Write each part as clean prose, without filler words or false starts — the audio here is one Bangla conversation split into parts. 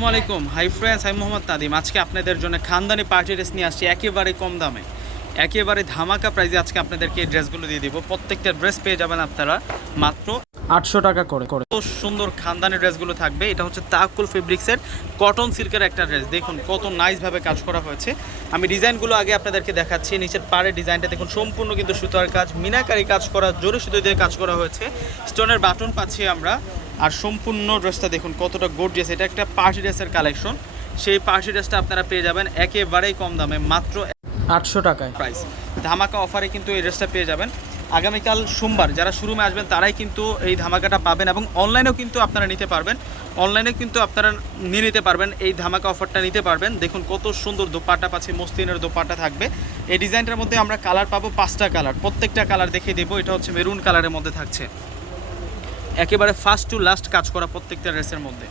আসসালামু আলাইকুম হাই ফ্রেন্ডস, আমি মোহাম্মদ নাদিম। আজকে আপনাদের জন্য খানদানি পার্টি ড্রেস নিয়ে আসছি একেবারে কম দামে, একেবারে ধামাকা প্রাইসে। আজকে আপনাদেরকে এই ড্রেসগুলো দিয়ে দিব। প্রত্যেকটা ড্রেস পেয়ে যাবেন আপনারা মাত্র 800 টাকা করে। কত সুন্দর খানদানি ড্রেসগুলো থাকবে। এটা হচ্ছে তাকুল ফেব্রিক্সের কটন সিল্কের একটা ড্রেস। দেখুন কত নাইসভাবে কাজ করা হয়েছে। আমি ডিজাইনগুলো আগে আপনাদেরকে দেখাচ্ছি। নিচের পাড়ের ডিজাইনটা দেখুন, সম্পূর্ণ কিন্তু সুতার কাজ, মিনাকারি কাজ করা, জরি সুতো দিয়ে কাজ করা হয়েছে। স্টোনের বাটন পাচ্ছি আমরা। আর সম্পূর্ণ ড্রেসটা দেখুন কতটা গর্জিয়াস। এটা একটা পার্টি ড্রেসের কালেকশন। সেই পার্টি ড্রেসটা আপনারা পেয়ে যাবেন একেবারেই কম দামে, মাত্র 800 টাকায় প্রাইস। ধামাকা অফারে কিন্তু এই ড্রেসটা পেয়ে যাবেন। আগামীকাল সোমবার যারা শোরুমে আসবেন তারাই কিন্তু এই ধামাকাটা পাবেন, এবং অনলাইনেও কিন্তু আপনারা নিতে পারবেন। অনলাইনে কিন্তু আপনারা নিয়ে নিতে পারবেন, এই ধামাকা অফারটা নিতে পারবেন। দেখুন কত সুন্দর দোপাট্টা পাচ্ছি, মসলিনের দোপাট্টা থাকবে। এই ডিজাইনটার মধ্যে আমরা কালার পাবো 5টা কালার। প্রত্যেকটা কালার দেখিয়ে দেবো। এটা হচ্ছে মেরুন কালারের মধ্যে থাকছে, একেবারে ফার্স্ট টু লাস্ট কাজ করা প্রত্যেকটা ড্রেসের মধ্যে।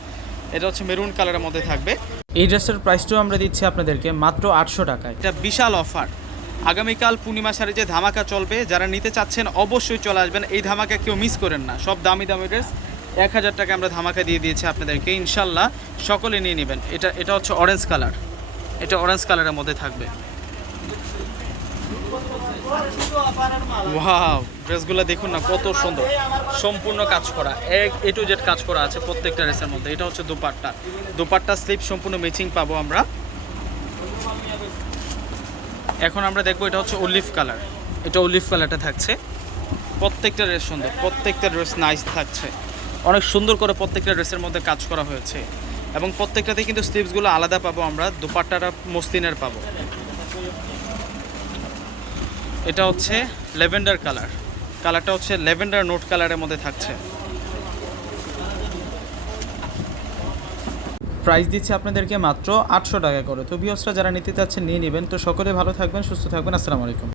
এটা হচ্ছে মেরুন কালারের মধ্যে থাকবে। এই ড্রেসের প্রাইসটাও আমরা দিচ্ছি আপনাদেরকে মাত্র 800 টাকায়। এটা বিশাল অফার। আগামীকাল পূর্ণিমা শাড়ি যে ধামাকা চলবে, যারা নিতে চাচ্ছেন অবশ্যই চলে আসবেন। এই ধামাকা কেউ মিস করেন না। সব দামি দামি ড্রেস 1000 টাকা আমরা ধামাকা দিয়ে দিয়েছি আপনাদেরকে। ইনশাল্লাহ সকলে নিয়ে নেবেন। এটা হচ্ছে অরেঞ্জ কালার। এটা অরেঞ্জ কালারের মধ্যে থাকবে। ওয়াও, ড্রেসগুলো দেখুন না কত সুন্দর, সম্পূর্ণ কাজ করা, এ টু জেড কাজ করা আছে প্রত্যেকটা ড্রেসের মধ্যে। এটা হচ্ছে দোপাট্টা। দোপাট্টা স্লিপ সম্পূর্ণ ম্যাচিং পাবো আমরা। এখন আমরা দেখবো এটা হচ্ছে অলিভ কালার। এটা অলিভ কালারটা থাকছে। প্রত্যেকটা ড্রেস সুন্দর, প্রত্যেকটা ড্রেস নাইস থাকছে। অনেক সুন্দর করে প্রত্যেকটা ড্রেসের মধ্যে কাজ করা হয়েছে, এবং প্রত্যেকটাতেই কিন্তু স্লিভসগুলো আলাদা পাবো আমরা। দোপাট্টাটা মসলিনের পাবো। এটা হচ্ছে ল্যাভেন্ডার কালার। কালারটা হচ্ছে ল্যাভেন্ডার নোট কালারের মধ্যে থাকছে। প্রাইস দিচ্ছে আপনাদেরকে মাত্র 800 টাকা করে। তো ভিউয়ার্সরা যারা নিতে চাচ্ছেন নিয়ে নেবেন। তো সকলে ভালো থাকবেন, সুস্থ থাকবেন। আসসালামু আলাইকুম।